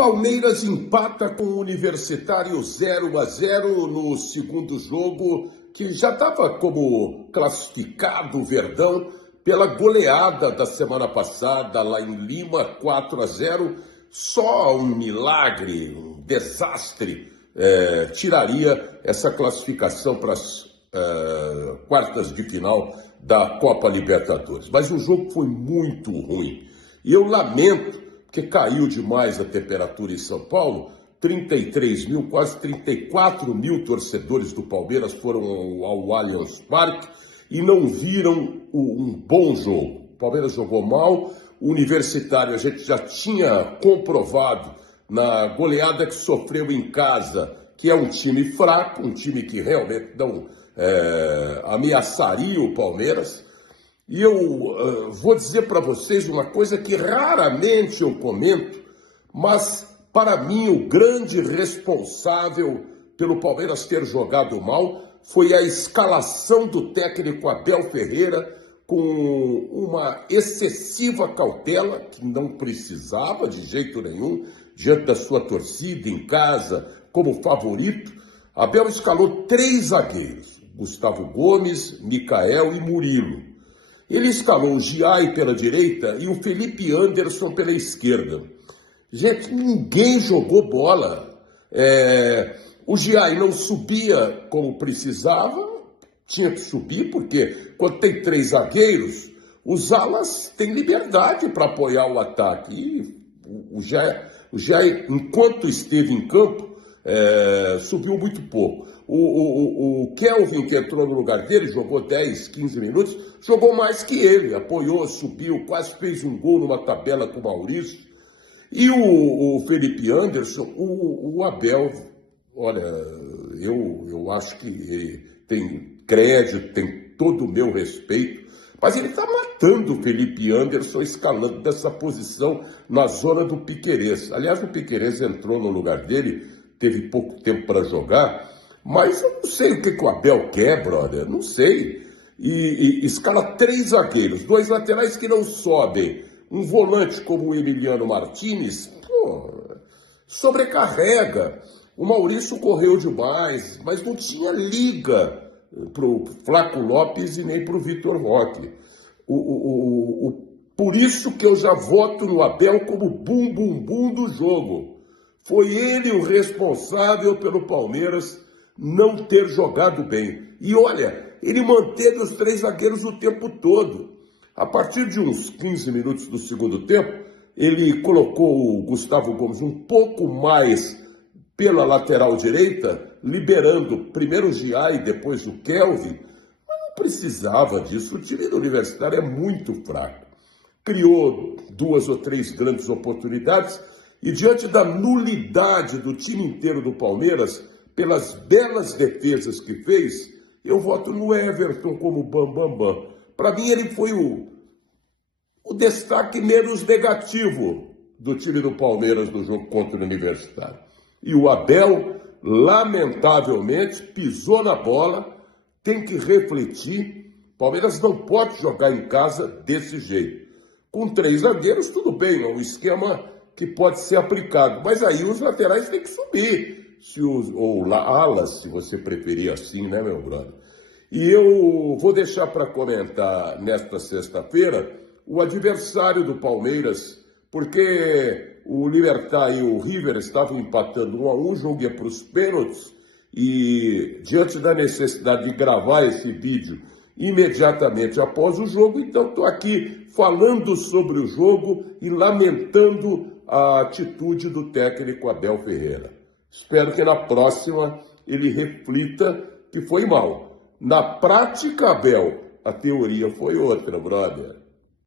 Palmeiras empata com o Universitário 0-0 no segundo jogo, que já estava como classificado o Verdão pela goleada da semana passada lá em Lima, 4-0. Só um milagre, um desastre, tiraria essa classificação para as quartas de final da Copa Libertadores. Mas o jogo foi muito ruim. E eu lamento, porque caiu demais a temperatura em São Paulo. 33 mil, quase 34 mil torcedores do Palmeiras foram ao Allianz Parque e não viram um bom jogo. O Palmeiras jogou mal, o Universitário a gente já tinha comprovado na goleada que sofreu em casa, que é um time fraco, um time que realmente não ameaçaria o Palmeiras. E eu vou dizer para vocês uma coisa que raramente eu comento, mas para mim o grande responsável pelo Palmeiras ter jogado mal foi a escalação do técnico Abel Ferreira com uma excessiva cautela, que não precisava de jeito nenhum, diante da sua torcida em casa, como favorito. Abel escalou 3 zagueiros, Gustavo Gomes, Micael e Murilo. Ele escalou o Giai pela direita e o Felipe Anderson pela esquerda. Gente, ninguém jogou bola. O Giai não subia como precisava, tinha que subir, porque quando tem 3 zagueiros, os alas têm liberdade para apoiar o ataque. E o Giai, enquanto esteve em campo, subiu muito pouco. O Kelvin, que entrou no lugar dele, jogou 10, 15 minutos, jogou mais que ele, apoiou, subiu, quase fez um gol numa tabela com o Maurício. E o Felipe Anderson, o Abel, olha, eu acho que ele tem crédito, tem todo o meu respeito, mas ele está matando o Felipe Anderson, escalando dessa posição na zona do Piquerez. Aliás, o Piquerez entrou no lugar dele, teve pouco tempo para jogar, mas eu não sei o que o Abel quer, brother, não sei. E escala 3 zagueiros, 2 laterais que não sobem, um volante como o Emiliano Martinez, sobrecarrega. O Maurício correu demais, mas não tinha liga para o Flaco Lopes e nem para o Vitor Roque. Por isso que eu já voto no Abel como bum-bum-bum do jogo. Foi ele o responsável pelo Palmeiras não ter jogado bem. E olha, ele manteve os 3 zagueiros o tempo todo. A partir de uns 15 minutos do segundo tempo, ele colocou o Gustavo Gomes um pouco mais pela lateral direita, liberando primeiro o Giai e depois o Kelvin. Mas não precisava disso, o time do Universitário é muito fraco. Criou 2 ou 3 grandes oportunidades e diante da nulidade do time inteiro do Palmeiras, pelas belas defesas que fez, eu voto no Everton como bam-bam-bam. Para mim, ele foi o destaque menos negativo do time do Palmeiras no jogo contra o Universitário. E o Abel, lamentavelmente, pisou na bola, tem que refletir. Palmeiras não pode jogar em casa desse jeito. Com 3 zagueiros, tudo bem, é um esquema que pode ser aplicado, mas aí os laterais têm que subir. Ou alas, se você preferir assim, né, meu brother? E eu vou deixar para comentar nesta sexta-feira o adversário do Palmeiras, porque o Libertad e o River estavam empatando 1-1, o jogo ia para os pênaltis, e diante da necessidade de gravar esse vídeo imediatamente após o jogo, então estou aqui falando sobre o jogo e lamentando a atitude do técnico Abel Ferreira. Espero que na próxima ele reflita que foi mal. Na prática, Abel, a teoria foi outra, brother.